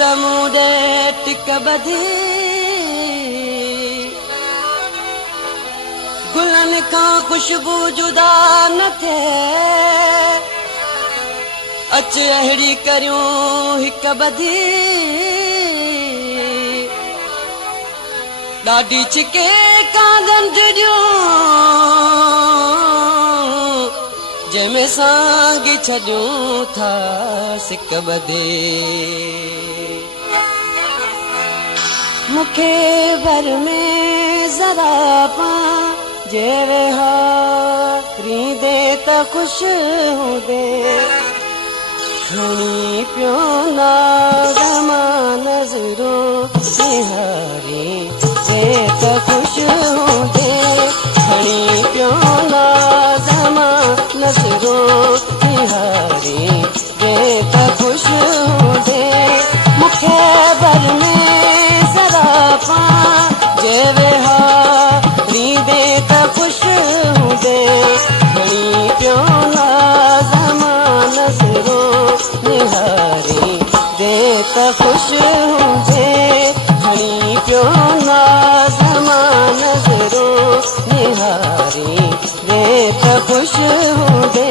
त मुंडे टिक बधी गुलन का खुशबू जुदा न थे अच अहिड़ी करियूं हिक बधी ॾाढी चिके कांदन टिड़ियूं जंहिंमें सांगी छॾियूं था सिक बधी मूंखे घर में ज़रा पा जेवे हा रींदे त ख़ुशि हूंदे खणी पियो नाज़मा नज़रों निहारी दे त ख़ुशि हूंदे खणी पियो नाज़मा नज़रों निहारी दे त ख़ुशि हूंदे मूंखे घर में ज़रा पा जेवे हा रींदे त ख़ुशि हूंदे खणी पियो नाज़मा नज़रों निहारी दे त ख़ुशि हूंदे खणी पियो नाज़मा नज़रों निहारी दे त ख़ुशि हूंदे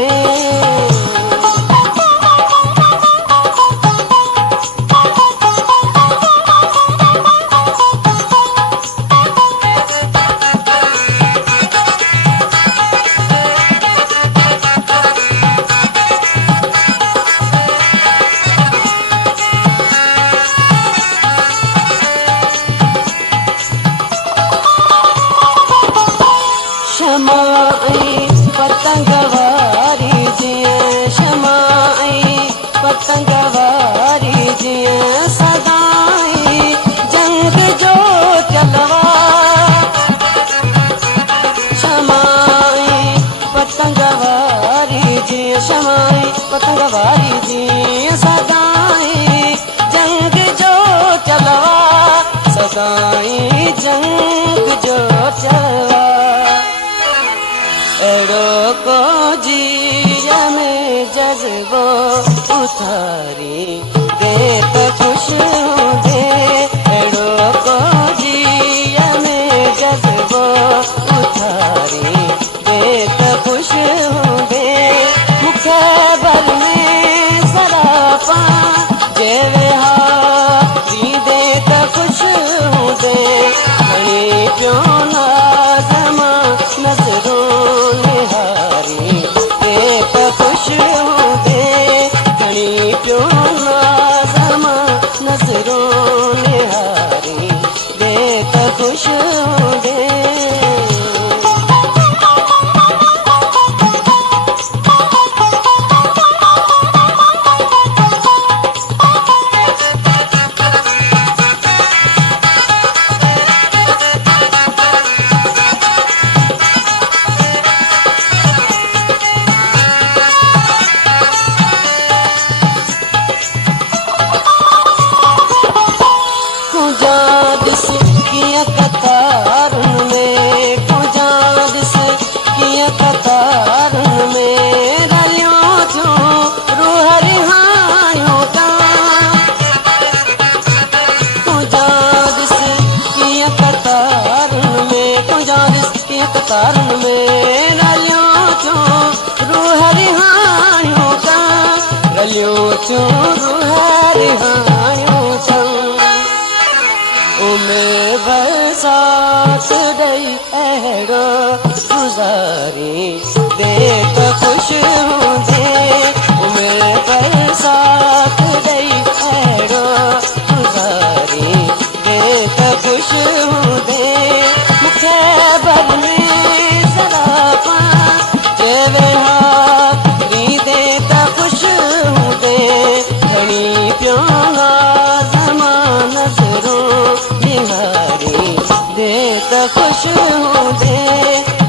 पतंगवारी जीअं शमाई पतंगवारी जीअं सदाई जंग जो चलवा शमाई पतंगवारी जीअं शमाई पतंगवारी जीअं सदाई जंग जो चलवा सदाई जंग जो चलवा अड़ो को जीअ में जज़्बो उथारी दे त ख़ुशि हूंदे अड़ो को जीअ में जज़्बो उथारी दे त ख़ुशि हूंदे मूंखे घर में ज़रा पा जेवे हा रींदे त ख़ुशि हूंदे खणी पियो नाज़मा नज़रों निहारी दे त ख़ुशि हूंदे खणी पियो नाज़मा नज़रों निहारी दे त ख़ुशि हूंदे कतारुनि में रलियो चूं रूह रिहाणियूं था रलियो चूं रूह रिहाणियूं था उमे बरसात ॾेई अहिड़ो गुज़ारी दे त ख़ुशि हूंदे उमे बरसात ॾेई अहिड़ो गुज़ारी दे त ख़ुशि हूंदे मूंखे घर में ज़रा पा जेवे हा रींदे त ख़ुशि हूंदे खणी पियो नाज़मा नज़रों निहारी दे त ख़ुशि हूंदे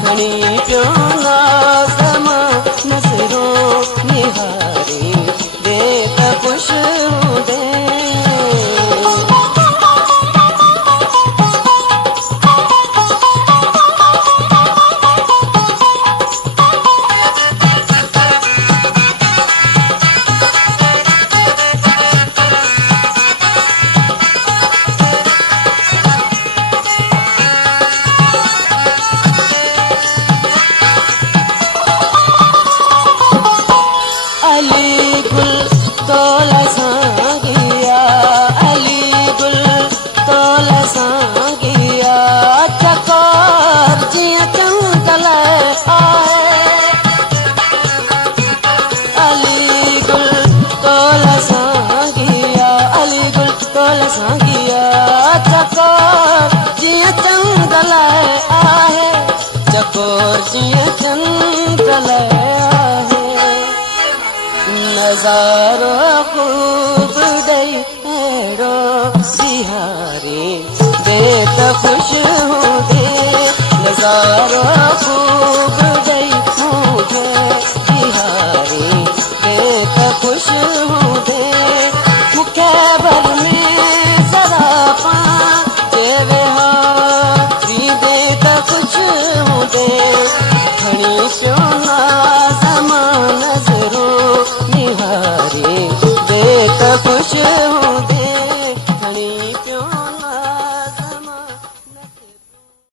खणी पियो नाज़